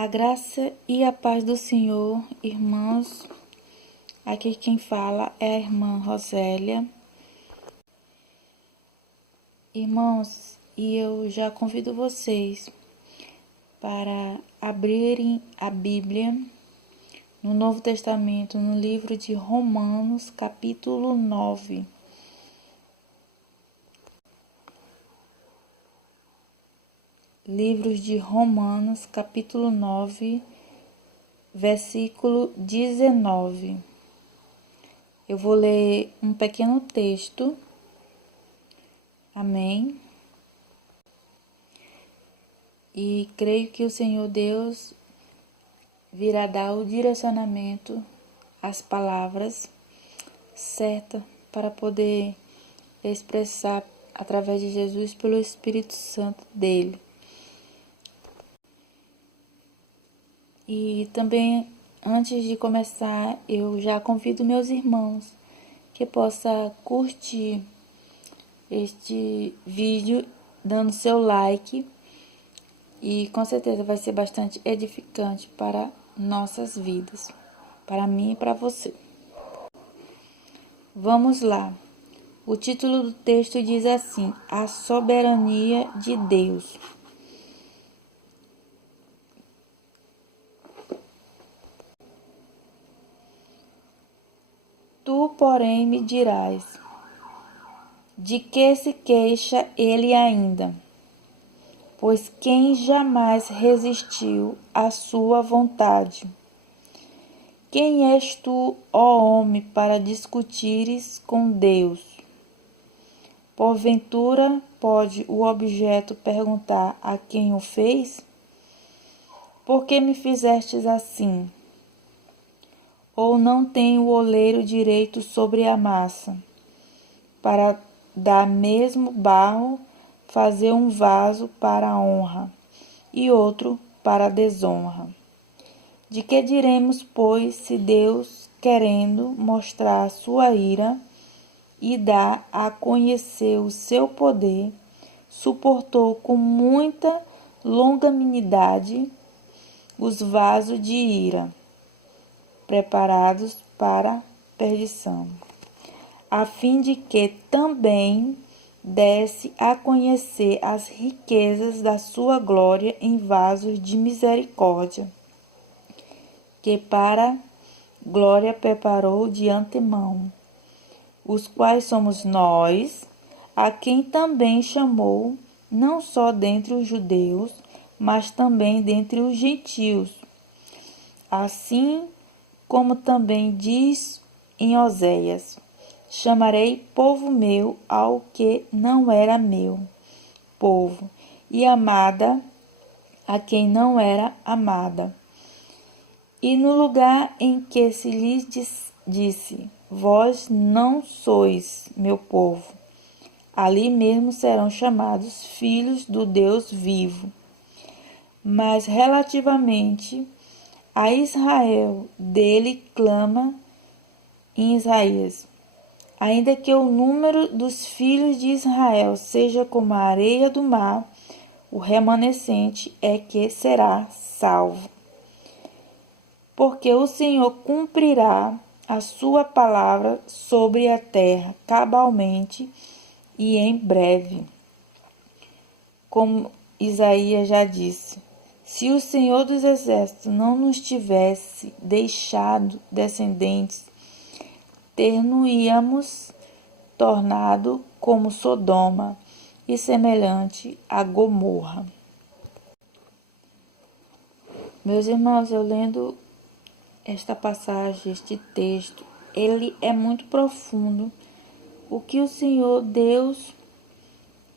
A graça e a paz do Senhor, irmãos. Aqui quem fala é a irmã Rosélia. Irmãos, e eu já convido vocês para abrirem a Bíblia no Novo Testamento, no livro de Romanos, capítulo 9. Livros de Romanos, capítulo 9, versículo 19. Eu vou ler um pequeno texto. Amém. E creio que o Senhor Deus virá dar o direcionamento, as palavras certas para poder expressar através de Jesus pelo Espírito Santo dele. E também, antes de começar, eu já convido meus irmãos que possam curtir este vídeo dando seu like e com certeza vai ser bastante edificante para nossas vidas, para mim e para você. Vamos lá. O título do texto diz assim: A soberania de Deus. Tu, porém, me dirás: de que se queixa ele ainda? Pois quem jamais resistiu à sua vontade? Quem és tu, ó homem, para discutires com Deus? Porventura, pode o objeto perguntar a quem o fez? Por que me fizestes assim? Ou não tem o oleiro direito sobre a massa, para da mesmo barro fazer um vaso para a honra e outro para a desonra? De que diremos, pois, se Deus, querendo mostrar a sua ira e dar a conhecer o seu poder, suportou com muita longanimidade os vasos de ira, preparados para perdição, a fim de que também desse a conhecer as riquezas da sua glória em vasos de misericórdia, que para glória preparou de antemão, os quais somos nós, a quem também chamou, não só dentre os judeus, mas também dentre os gentios. Assim como também diz em Oséias: chamarei povo meu ao que não era meu povo, e amada a quem não era amada. E no lugar em que se lhes disse: vós não sois meu povo, ali mesmo serão chamados filhos do Deus vivo. Mas relativamente a Israel, dele clama em Isaías: ainda que o número dos filhos de Israel seja como a areia do mar, o remanescente é que será salvo. Porque o Senhor cumprirá a sua palavra sobre a terra cabalmente e em breve. Como Isaías já disse: se o Senhor dos Exércitos não nos tivesse deixado descendentes, ter-nos-íamos tornado como Sodoma e semelhante a Gomorra. Meus irmãos, eu lendo esta passagem, este texto, ele é muito profundo. O que o Senhor Deus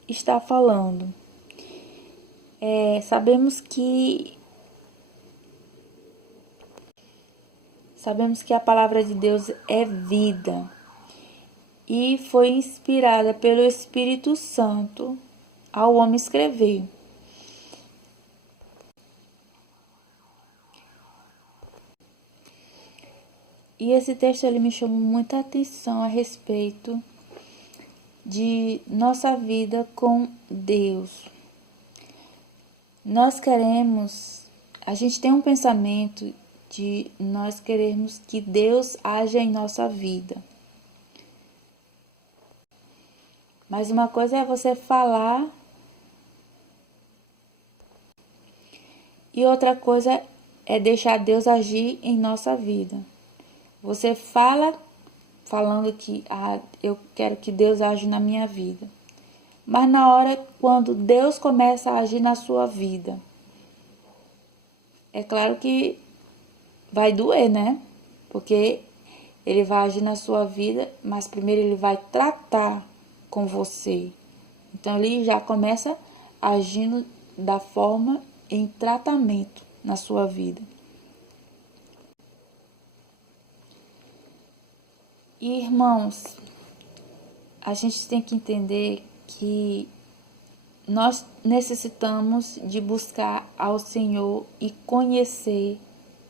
está falando? Sabemos que a palavra de Deus é vida e foi inspirada pelo Espírito Santo ao homem escrever. E esse texto ele me chamou muita atenção a respeito de nossa vida com Deus. Nós queremos a gente tem um pensamento de nós queremos que Deus haja em nossa vida. Mas uma coisa é você falar e outra coisa é deixar Deus agir em nossa vida. Você fala falando que eu quero que Deus age na minha vida. Mas na hora quando Deus começa a agir na sua vida, é claro que vai doer, né? Porque ele vai agir na sua vida, mas primeiro ele vai tratar com você. Então ele já começa agindo da forma em tratamento na sua vida. E, irmãos, a gente tem que entender que nós necessitamos de buscar ao Senhor e conhecer,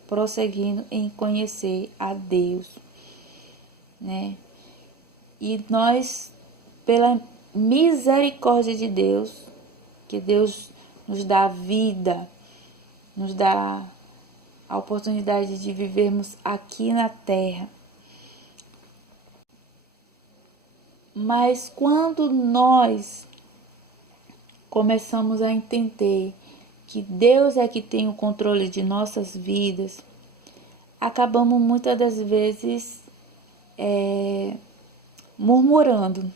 prosseguindo em conhecer a Deus, né? E nós, pela misericórdia de Deus, que Deus nos dá vida, nos dá a oportunidade de vivermos aqui na terra. Mas quando nós começamos a entender que Deus é que tem o controle de nossas vidas, acabamos muitas das vezes murmurando,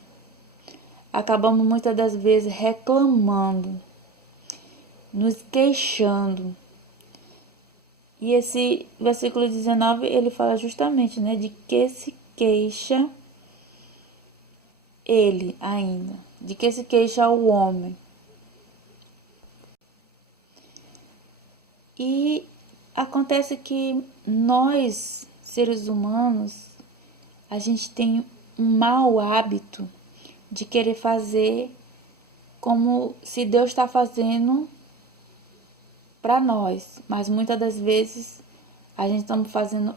acabamos muitas das vezes reclamando, nos queixando. E esse versículo 19, ele fala justamente, né, de que se queixa ele ainda, de que se queixa o homem. E acontece que nós, seres humanos, a gente tem um mau hábito de querer fazer como se Deus está fazendo para nós, mas muitas das vezes a gente está fazendo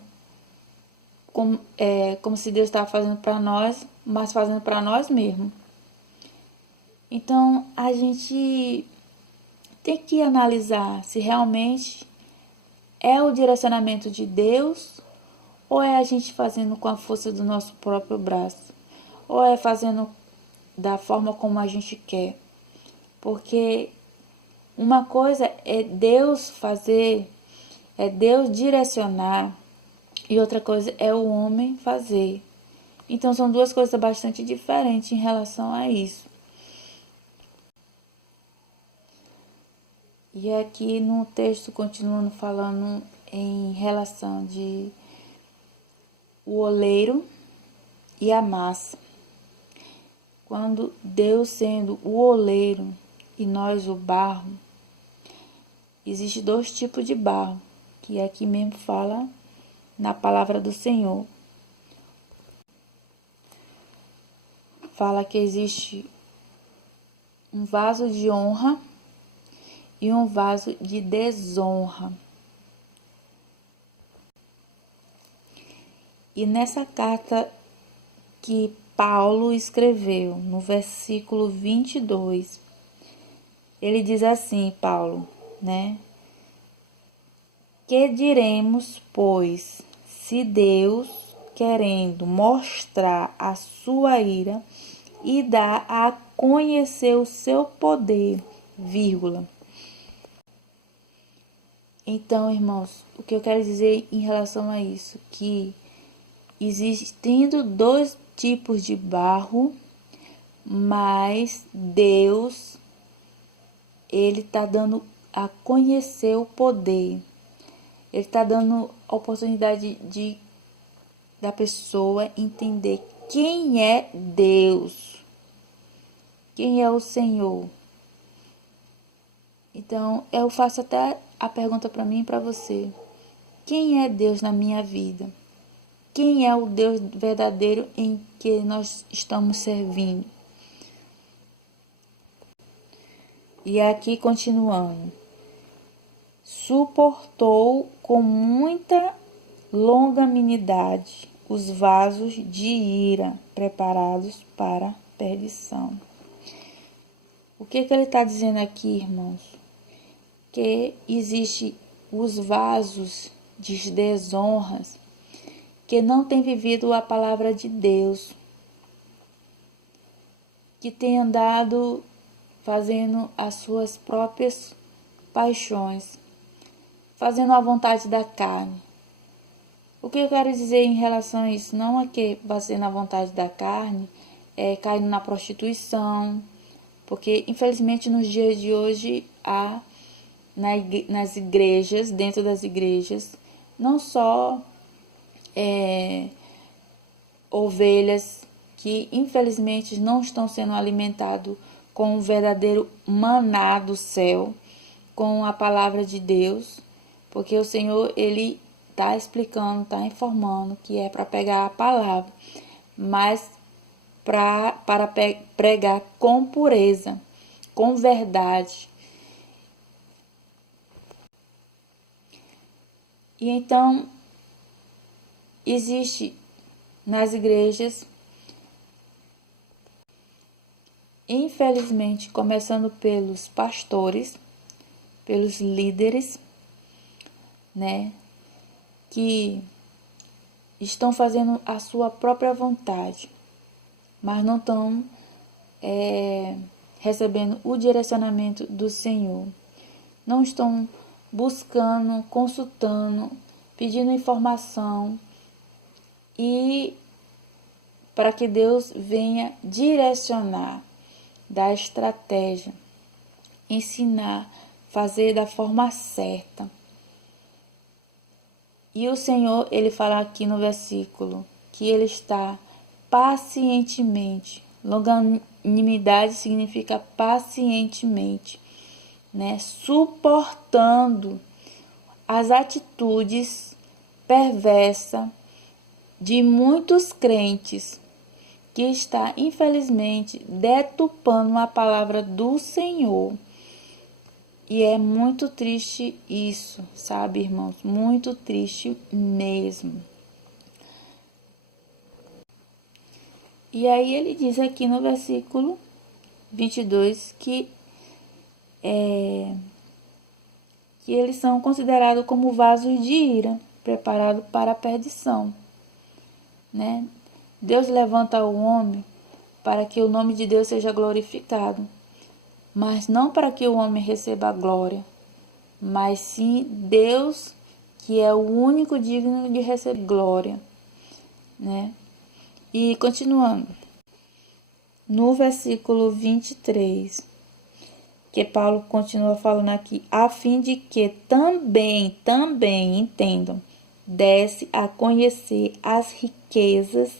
como se Deus estava fazendo para nós, mas fazendo para nós mesmos. Então a gente tem que analisar se realmente é o direcionamento de Deus ou é a gente fazendo com a força do nosso próprio braço, ou é fazendo da forma como a gente quer. Porque uma coisa é Deus fazer, é Deus direcionar, e outra coisa é o homem fazer. Então são duas coisas bastante diferentes em relação a isso. E aqui no texto continuando falando em relação de o oleiro e a massa. Quando Deus sendo o oleiro e nós o barro, existe dois tipos de barro, que aqui mesmo fala na palavra do Senhor. Fala que existe um vaso de honra e um vaso de desonra. E nessa carta que Paulo escreveu, no versículo 22, ele diz assim, Paulo, né? Que diremos, pois, se Deus, querendo mostrar a sua ira e dar a conhecer o seu poder, vírgula. Então, irmãos, o que eu quero dizer em relação a isso, que existindo dois tipos de barro, mas Deus, ele está dando a conhecer o poder. Ele está dando a oportunidade da pessoa entender quem é Deus, quem é o Senhor. Então, eu faço até a pergunta para mim e para você. Quem é Deus na minha vida? Quem é o Deus verdadeiro em que nós estamos servindo? E aqui continuando. Suportou com muita longanimidade os vasos de ira preparados para perdição. O que ele está dizendo aqui, irmãos? Que existe os vasos de desonras que não têm vivido a palavra de Deus, que têm andado fazendo as suas próprias paixões, fazendo a vontade da carne. O que eu quero dizer em relação a isso? Não é que fazendo a vontade da carne é caindo na prostituição, porque infelizmente nos dias de hoje há nas igrejas, dentro das igrejas, não só ovelhas que infelizmente não estão sendo alimentados com o verdadeiro maná do céu, com a palavra de Deus, porque o Senhor, Ele está explicando, está informando que é para pegar a palavra, mas para pregar com pureza, com verdade. E então, existe nas igrejas, infelizmente, começando pelos pastores, pelos líderes, né, que estão fazendo a sua própria vontade, mas não estão recebendo o direcionamento do Senhor. Não estão buscando, consultando, pedindo informação e para que Deus venha direcionar, dar estratégia, ensinar, fazer da forma certa. E o Senhor, Ele fala aqui no versículo que Ele está pacientemente. Longanimidade significa pacientemente, né? Suportando as atitudes perversas de muitos crentes que está, infelizmente, deturpando a palavra do Senhor. E é muito triste isso, sabe, irmãos? Muito triste mesmo. E aí ele diz aqui no versículo 22 que eles são considerados como vasos de ira, preparados para a perdição, né? Deus levanta o homem para que o nome de Deus seja glorificado, mas não para que o homem receba a glória, mas sim Deus, que é o único digno de receber glória, né? E continuando, no versículo 23, que Paulo continua falando aqui, a fim de que também, entendam, desse a conhecer as riquezas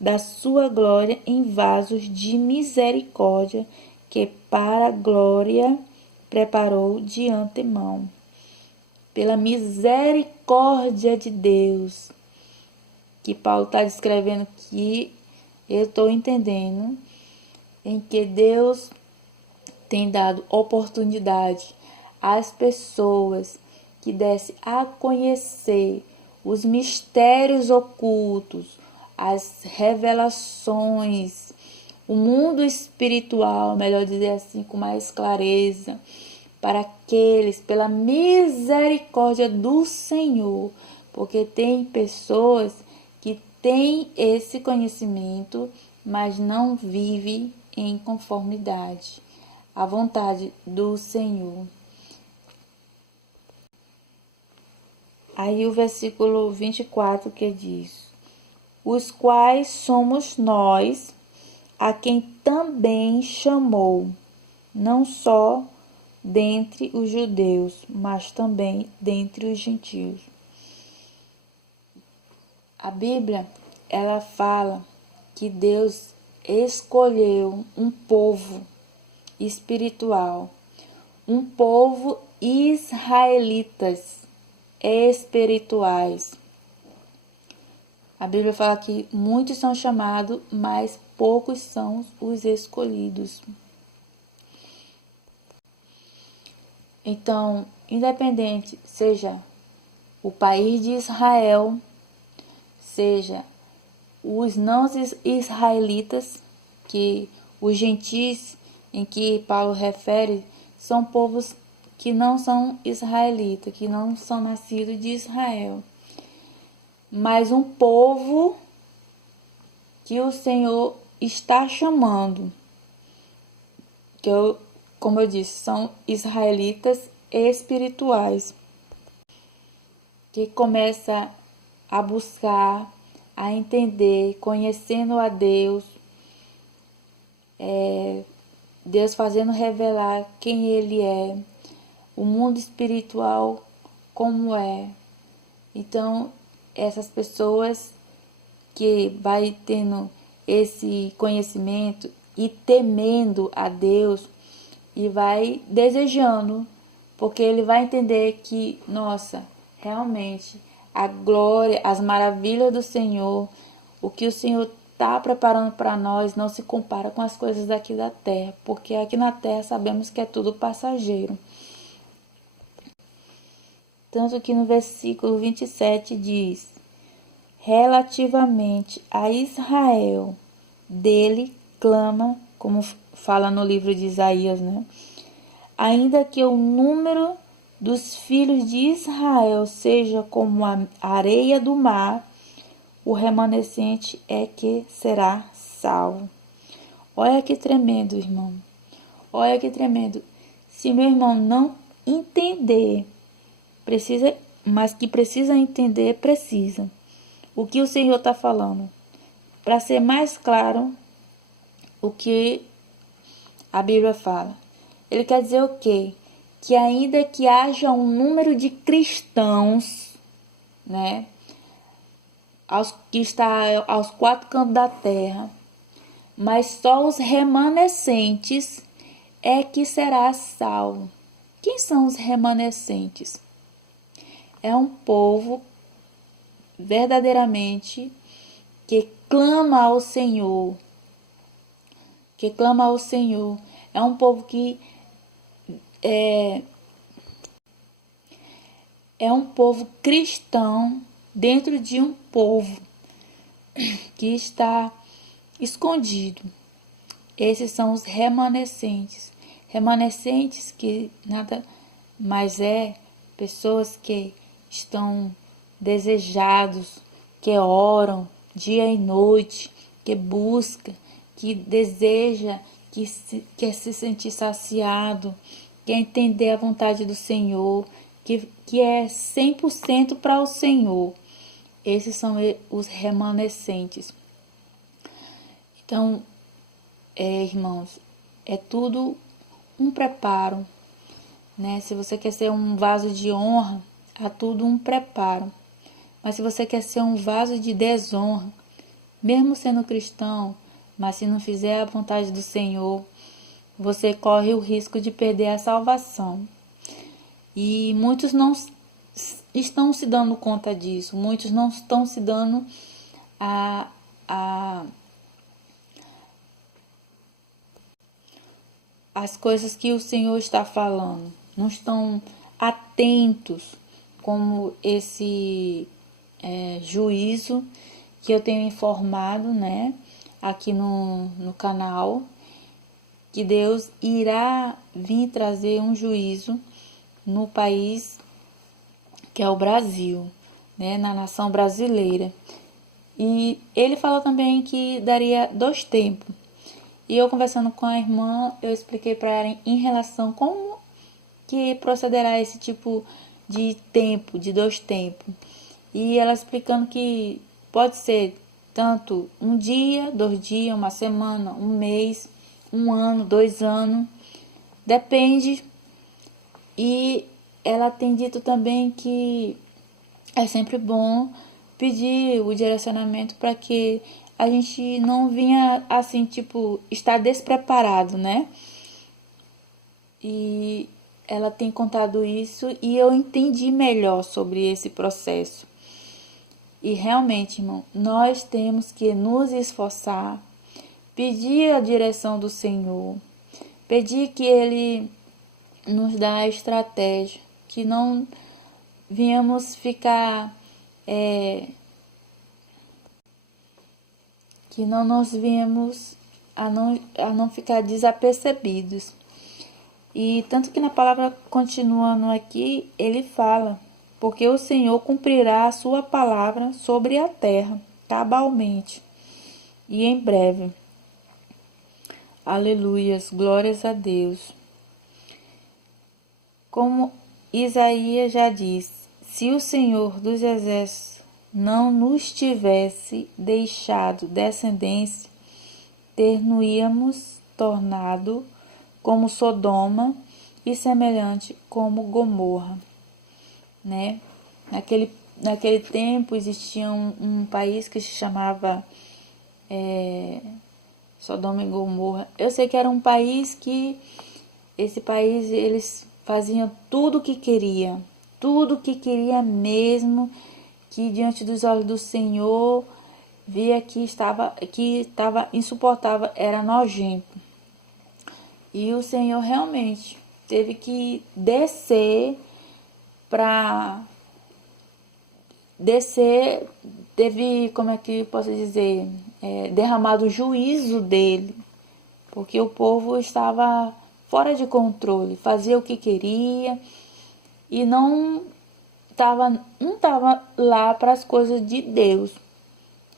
da sua glória em vasos de misericórdia, que para a glória preparou de antemão. Pela misericórdia de Deus, que Paulo está descrevendo aqui, eu estou entendendo, em que Deus tem dado oportunidade às pessoas que desse a conhecer os mistérios ocultos, as revelações, o mundo espiritual, melhor dizer assim, com mais clareza, para aqueles, pela misericórdia do Senhor, porque tem pessoas que têm esse conhecimento, mas não vivem em conformidade à vontade do Senhor. Aí o versículo 24 que diz: os quais somos nós, a quem também chamou, não só dentre os judeus, mas também dentre os gentios. A Bíblia, ela fala que Deus escolheu um povo espiritual, um povo israelitas espirituais. A Bíblia fala que muitos são chamados, mas poucos são os escolhidos. Então, independente seja o país de Israel, seja os não israelitas, que os gentis em que Paulo refere, são povos que não são israelitas, que não são nascidos de Israel, mas um povo que o Senhor está chamando, como eu disse, são israelitas espirituais, que começa a buscar, a entender, conhecendo a Deus, Deus fazendo revelar quem Ele é, o mundo espiritual como é. Então, essas pessoas que vai tendo esse conhecimento e temendo a Deus e vai desejando, porque ele vai entender que, nossa, realmente a glória, as maravilhas do Senhor, o que o Senhor está preparando para nós não se compara com as coisas daqui da terra, porque aqui na terra sabemos que é tudo passageiro. Tanto que no versículo 27 diz: relativamente a Israel, dele clama, como fala no livro de Isaías, né? Ainda que o número dos filhos de Israel seja como a areia do mar, o remanescente é que será salvo. Olha que tremendo, irmão. Olha que tremendo. Se meu irmão não entender, mas que precisa entender, precisa. O que o Senhor está falando? Para ser mais claro, o que a Bíblia fala. Ele quer dizer o quê? Que ainda que haja um número de cristãos, né, que está aos quatro cantos da terra, mas só os remanescentes é que será salvo. Quem são os remanescentes? É um povo verdadeiramente que clama ao Senhor, É um povo que é um povo cristão dentro de um povo que está escondido. Esses são os remanescentes. Remanescentes que nada mais é pessoas que estão desejados, que oram dia e noite, que busca, que deseja, quer se sentir saciado, quer entender a vontade do Senhor, que é 100% para o Senhor. Esses são os remanescentes. Então, irmãos, é tudo um preparo, né? Se você quer ser um vaso de honra, há tudo um preparo. Mas se você quer ser um vaso de desonra, mesmo sendo cristão, mas se não fizer a vontade do Senhor, você corre o risco de perder a salvação. E muitos não estão se dando conta disso, muitos não estão se dando as coisas que o Senhor está falando, não estão atentos como esse juízo que eu tenho informado, né, aqui no canal, que Deus irá vir trazer um juízo no país que é o Brasil, né, na nação brasileira. E ele falou também que daria 2 tempos. E eu conversando com a irmã, eu expliquei para ela em relação como que procederá esse tipo de tempo, de 2 tempos. E ela explicando que pode ser tanto 1 dia, 2 dias, 1 semana, 1 mês, 1 ano, 2 anos. Depende. E ela tem dito também que é sempre bom pedir o direcionamento para que a gente não vinha assim, tipo, estar despreparado, né? E ela tem contado isso e eu entendi melhor sobre esse processo. E realmente, irmão, nós temos que nos esforçar, pedir a direção do Senhor, pedir que Ele nos dá a estratégia, que não viemos ficar, que não nos viemos a não ficar desapercebidos. E tanto que na palavra continuando aqui, ele fala: porque o Senhor cumprirá a sua palavra sobre a terra, cabalmente, e em breve. Aleluias, glórias a Deus. Como Isaías já diz, se o Senhor dos Exércitos não nos tivesse deixado descendência, ter-nos-íamos tornado como Sodoma e semelhante como Gomorra, né? Naquele tempo existia um país que se chamava Sodoma e Gomorra. Eu sei que era um país que, esse país, eles faziam tudo o que queria mesmo, que diante dos olhos do Senhor via que estava insuportável, era nojento. E o Senhor realmente teve que descer teve, como é que eu posso dizer, derramado o juízo dele, porque o povo estava fora de controle, fazia o que queria e não estava lá para as coisas de Deus.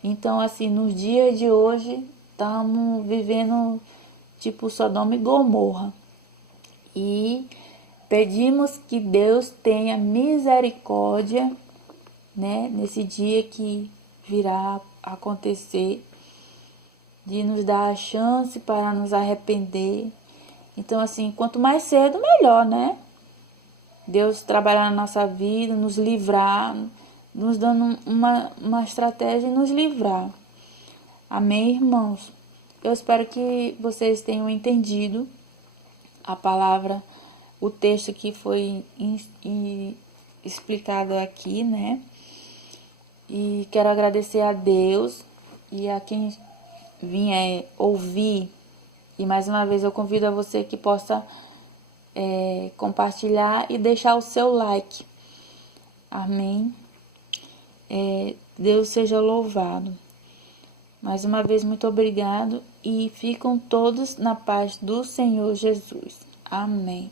Então, assim, nos dias de hoje, estamos vivendo tipo Sodoma e Gomorra. E pedimos que Deus tenha misericórdia, né, nesse dia que virá acontecer, de nos dar a chance para nos arrepender. Então, assim, quanto mais cedo, melhor, né? Deus trabalhar na nossa vida, nos livrar, nos dando uma estratégia e nos livrar. Amém, irmãos? Eu espero que vocês tenham entendido a palavra, o texto que foi explicado aqui, né? E quero agradecer a Deus e a quem vier ouvir. E mais uma vez eu convido a você que possa compartilhar e deixar o seu like. Amém? Deus seja louvado. Mais uma vez, muito obrigado e ficam todos na paz do Senhor Jesus. Amém.